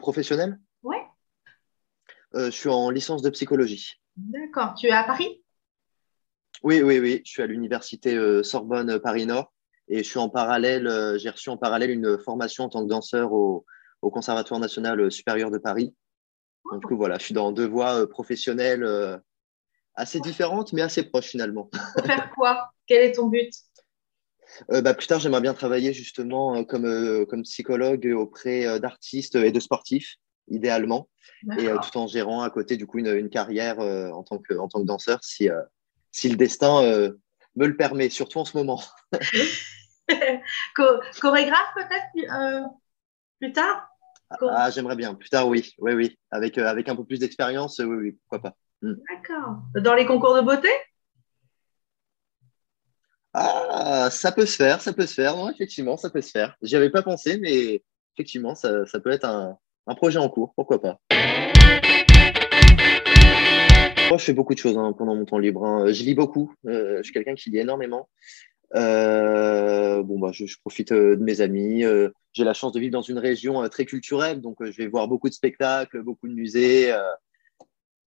Professionnel? Ouais, Je suis en licence de psychologie. d'accord. Tu es à Paris? Oui, oui, oui. Je suis à l'université Sorbonne Paris-Nord et je suis en parallèle, j'ai reçu en parallèle une formation en tant que danseur au Conservatoire national supérieur de Paris. Donc, du coup, voilà, je suis dans deux voies professionnelles assez différentes, mais assez proches finalement. Pour faire quoi? Quel est ton but? Plus tard, j'aimerais bien travailler justement comme psychologue auprès d'artistes et de sportifs, idéalement, et D'accord. tout en gérant à côté du coup une carrière en tant que danseur, si le destin me le permet, surtout en ce moment. Chorégraphe peut-être plus tard? Co- Ah, j'aimerais bien. Plus tard, oui, oui, oui, avec un peu plus d'expérience, oui, oui, pourquoi pas. Mm. D'accord. Dans les concours de beauté? Ah, ça peut se faire, ça peut se faire. Non, effectivement, ça peut se faire. J'y avais pas pensé, mais effectivement, ça peut être un projet en cours, pourquoi pas. Moi, je fais beaucoup de choses pendant mon temps libre, hein. Je lis beaucoup. Je suis quelqu'un qui lit énormément. Bon, bah, je profite de mes amis. J'ai la chance de vivre dans une région très culturelle, donc je vais voir beaucoup de spectacles, beaucoup de musées.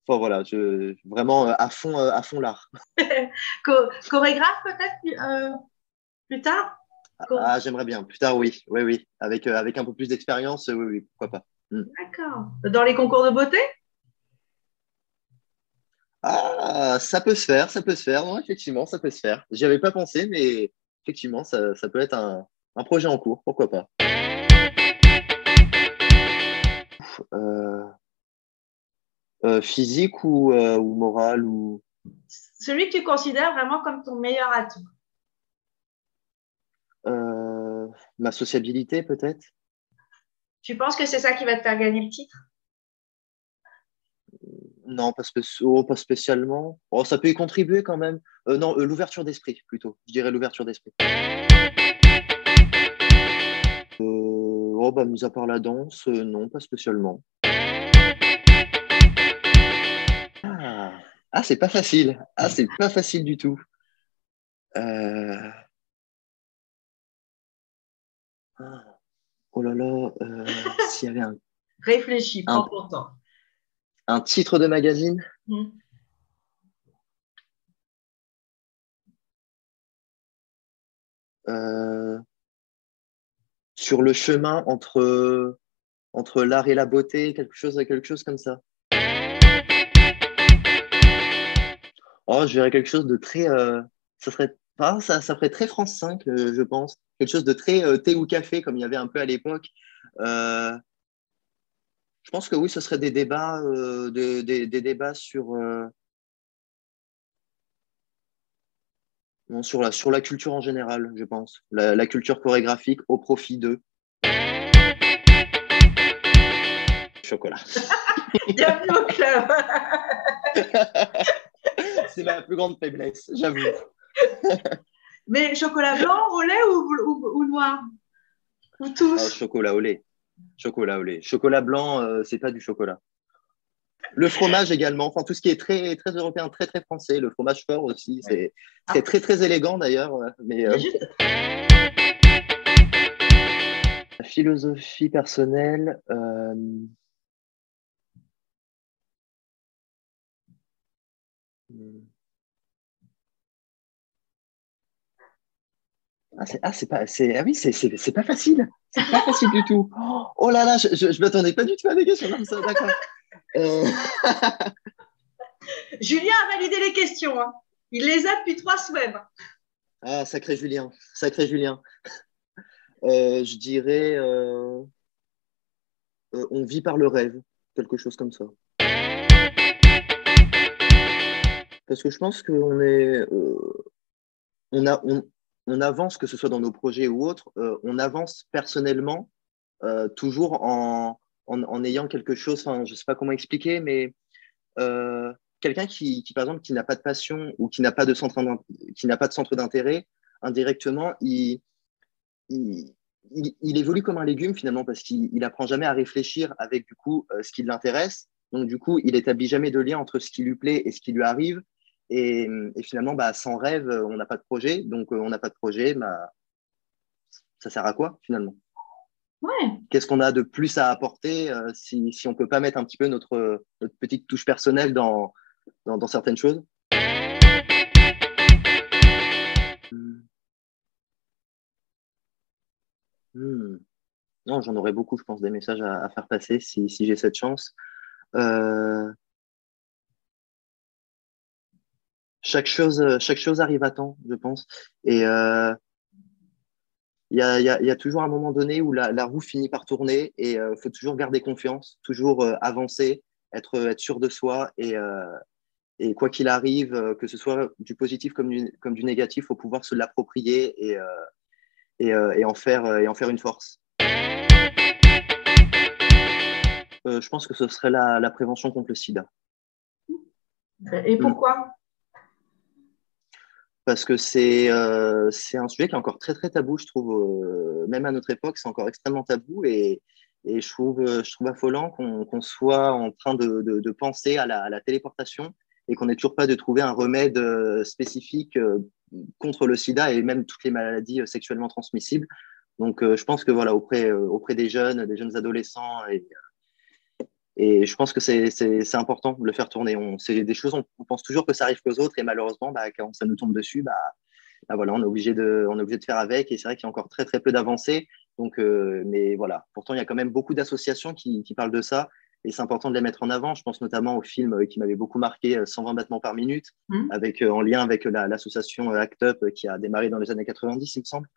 Enfin voilà, vraiment à fond l'art. Chorégraphe peut-être plus tard? Ah, j'aimerais bien. Plus tard, oui, oui, oui. Avec un peu plus d'expérience, oui, oui, pourquoi pas. Mm. D'accord. Dans les concours de beauté? Ah, ça peut se faire, ça peut se faire. Non, effectivement, ça peut se faire. J'y avais pas pensé, mais effectivement, ça peut être un projet en cours, pourquoi pas. Euh, physique ou morale ou Celui que tu considères vraiment comme ton meilleur atout. euh, ma sociabilité peut-être? Tu penses que c'est ça qui va te faire gagner le titre? Non, pas spécialement. Oh, ça peut y contribuer quand même. Non, l'ouverture d'esprit plutôt. Je dirais l'ouverture d'esprit. Oh, bah, mis à part la danse, non, pas spécialement. Ah, ah, c'est pas facile. Ah, c'est pas facile du tout. Euh, ah, oh là là, s'il y avait Réfléchis, prends un, ton temps. un titre de magazine, Hmm. euh, sur le chemin entre l'art et la beauté, quelque chose comme ça. Oh, je verrais quelque chose de très. Ça serait, ça ferait très France 5, je pense. Quelque chose de très thé ou café, comme il y avait un peu à l'époque. Euh, je pense que oui, ce serait des débats, des débats non, sur la culture en général, je pense. La culture chorégraphique au profit de chocolat. Bienvenue au club. C'est ma plus grande faiblesse, j'avoue. Mais chocolat blanc, au lait ou noir? Ou Oh, tous? chocolat au lait. Chocolat au lait. Chocolat blanc, c'est pas du chocolat. Le fromage également, enfin tout ce qui est très, très européen, très, très français. Le fromage fort aussi, c'est très, Ah, très, très élégant d'ailleurs. Mais j'ai juste. la philosophie personnelle, oui, c'est pas facile. C'est pas facile du tout. Oh là là, je m'attendais pas du tout à des questions comme ça, d'accord. Euh, Julien a validé les questions, hein. Il les a depuis 3 semaines. Ah, sacré Julien, sacré Julien. Je dirais, on vit par le rêve, quelque chose comme ça. Parce que je pense on a, on avance, que ce soit dans nos projets ou autres, on avance personnellement, toujours en ayant quelque chose, enfin, je ne sais pas comment expliquer, mais quelqu'un par exemple, qui n'a pas de passion ou qui n'a pas de centre d'intérêt, indirectement, il, il évolue comme un légume finalement parce qu'il apprend jamais à réfléchir avec du coup ce qui l'intéresse. Donc du coup, il établit jamais de lien entre ce qui lui plaît et ce qui lui arrive. Et finalement, bah, sans rêve, on n'a pas de projet. Donc on n'a pas de projet, bah, ça sert à quoi finalement? Ouais, Ouais. Qu'est-ce qu'on a de plus à apporter si on ne peut pas mettre un petit peu notre petite touche personnelle dans certaines choses. Hmm. Non, j'en aurais beaucoup, je pense, des messages à faire passer si j'ai cette chance. Chaque chose arrive à temps, je pense. Et il y a toujours un moment donné où la roue finit par tourner et il faut toujours garder confiance, toujours avancer, être sûr de soi et quoi qu'il arrive, que ce soit du positif comme du négatif, il faut pouvoir se l'approprier et en faire une force. Je pense que ce serait la prévention contre le sida. Et pourquoi? Parce que c'est un sujet qui est encore très, très tabou, je trouve. Même à notre époque, c'est encore extrêmement tabou. Et je trouve affolant qu'on soit en train de penser à la téléportation et qu'on n'ait toujours pas de trouver un remède spécifique contre le sida et même toutes les maladies sexuellement transmissibles. Donc, je pense que voilà, auprès des jeunes adolescents et je pense que c'est important de le faire tourner. C'est des choses, on pense toujours que ça arrive qu'aux autres et malheureusement, quand ça nous tombe dessus, voilà, on est obligé de faire avec. Et c'est vrai qu'il y a encore très, très peu d'avancées. Donc, mais voilà, pourtant, il y a quand même beaucoup d'associations qui parlent de ça et c'est important de les mettre en avant. Je pense notamment au film qui m'avait beaucoup marqué, 120 battements par minute, en lien avec l'association ACT UP qui a démarré dans les années 90, il me semble.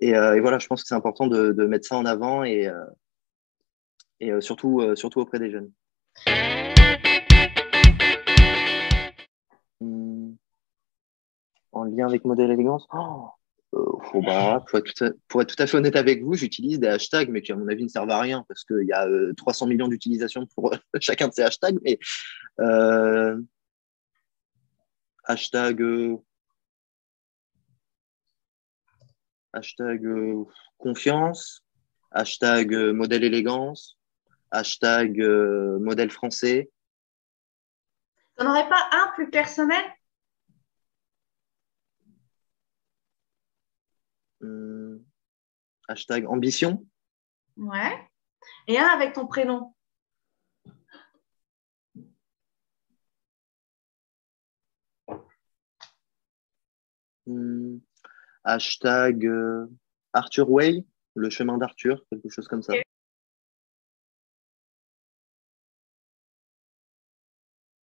Et voilà, je pense que c'est important de mettre ça en avant et surtout auprès des jeunes. En lien avec modèle élégance, pour être tout à fait honnête avec vous, j'utilise des hashtags, mais qui à mon avis ne servent à rien parce qu'il y a 300 millions d'utilisations pour chacun de ces hashtags. Mais hashtag, hashtag confiance, hashtag modèle élégance, hashtag modèle français. Tu n'en aurais pas un plus personnel? Hashtag ambition. Ouais. Et un avec ton prénom? Hashtag Arthur Way, le chemin d'Arthur, quelque chose comme ça.